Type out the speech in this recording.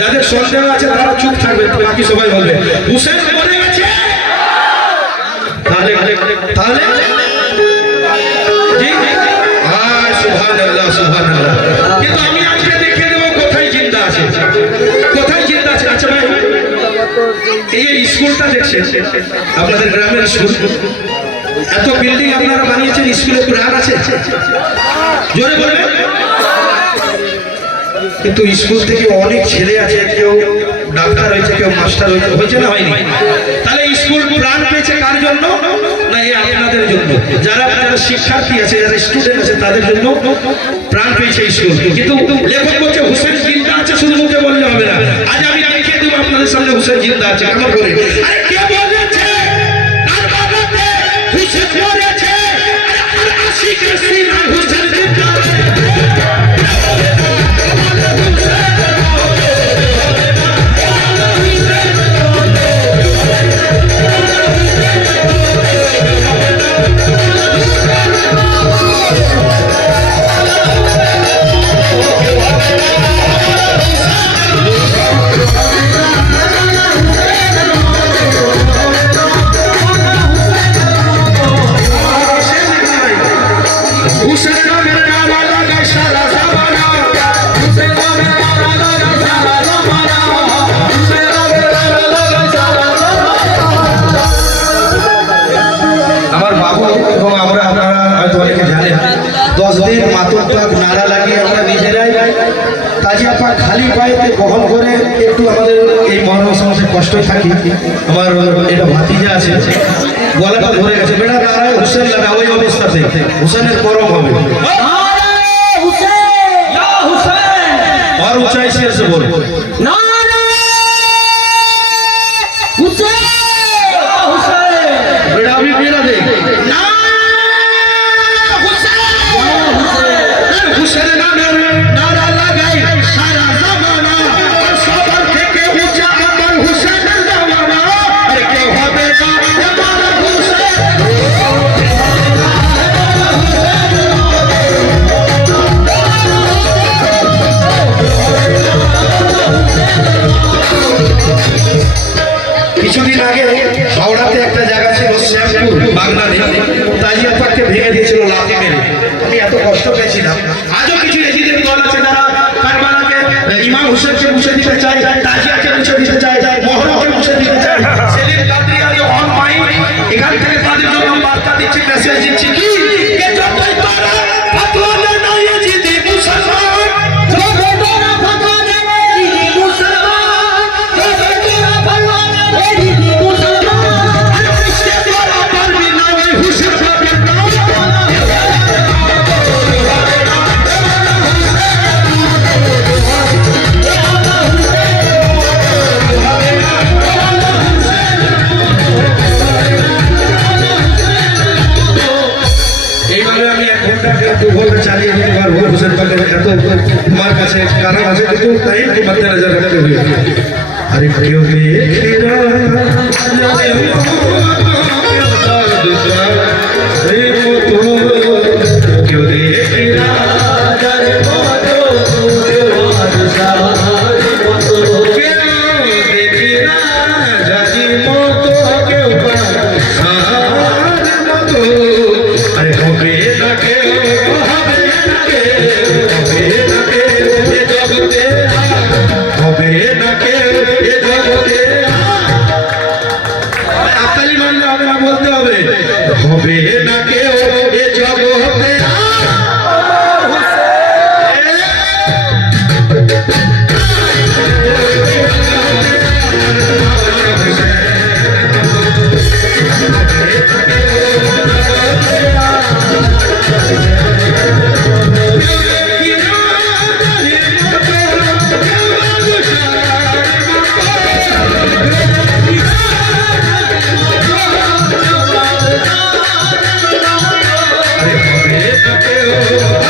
যাদের সন্দেহ আছে তারা চুপ থাকবে, বাকি সবাই বলবে হুসেন মরে গেছে। তাহলে তাহলে জি সুবহানাল্লাহ সুবহানাল্লাহ। কিন্তু আমি আজকে দেখিয়ে দেবো কোথায় জিন্দা আছে, কোথায় জিন্দা আছে। আচ্ছা ভাই, এই স্কুলটা দেখছেন আপনাদের গ্রামের স্কুল, এত বিল্ডিং আপনারা বানিয়েছেন, স্কুলে প্রাণ আছে? জোরে বলবেন। কিন্তু স্কুল থেকে অনেক ছেলে আছে, কেউ ডাক্তার হয়েছে, কেউ মাস্টার হয়েছে, হয়েছে না হয়নি? তাহলে স্কুল প্রাণ পেয়েছে কার জন্য? না এই আপনাদের জন্য। যারা যারা শিক্ষার্থী আছে, যারা স্টুডেন্ট আছে, তাদের জন্য প্রাণ পেয়েছে স্কুল। কিন্তু লেখক বলছে হুসেন জিন্দা আছে, শুধু মুখে বললে হবে না। আজ আমি দেখিয়ে দেবো আপনাদের সামনে হুসেন জিন্দা আছে। কেমন করে? আরে কে বলেছে কারবালাতে হুসেন মরেছে? আর আশিক সিনা হুসেন জিন্দা আছে। নারা লাগিয়ে আমরা নিজেরাই তাজিয়া পাক খালি পায়েতে বহন করে একটু আমাদের এই মরণ সমস্যায় কষ্ট থাকি। আমার এটা ভাতিজা আছে, গলাটা ধরে গেছে, বেটা নারায় হুসেন লাগা, ওই অবস্থাতে হুসেনের করম হবে। আর উঁচাই সে এসে বলবো বেটা আমি বেড়া দে কিছুদিন আগে হাওড়াতে একটা জায়গা ছিল শ্যামপুর বাগনানে, তাজিয়া পাককে ভেঙে দিয়েছিল লাথি মেরে। আমি এত কষ্ট পেয়েছিলাম। আজও কিছু এজিদের দল আছে যারা কারবালাকে ইমাম হুসেনকে মুছে দিতে চায়, তাজিয়াকে মুছে দিতে চায়, মহরমকে মুছে দিতে চায়। সেলিম কাদরিয়া যে অনলাইন এখান থেকে তাদের জন্য বার্তা দিচ্ছি, মেসেজ দিচ্ছি কি যতই তারা ফতোয়া দেয় না এজিদি মুসলমান, যতই তারা ফতোয়া দেয় না এজিদি মুসলমান, যতই তারা ফতোয়া দেয় না এজিদি মুসলমান। गाना बजे तो टाइम को मद्देनजर रखते हुए अरे क्यों देखेगा क्यों देखेगा Oh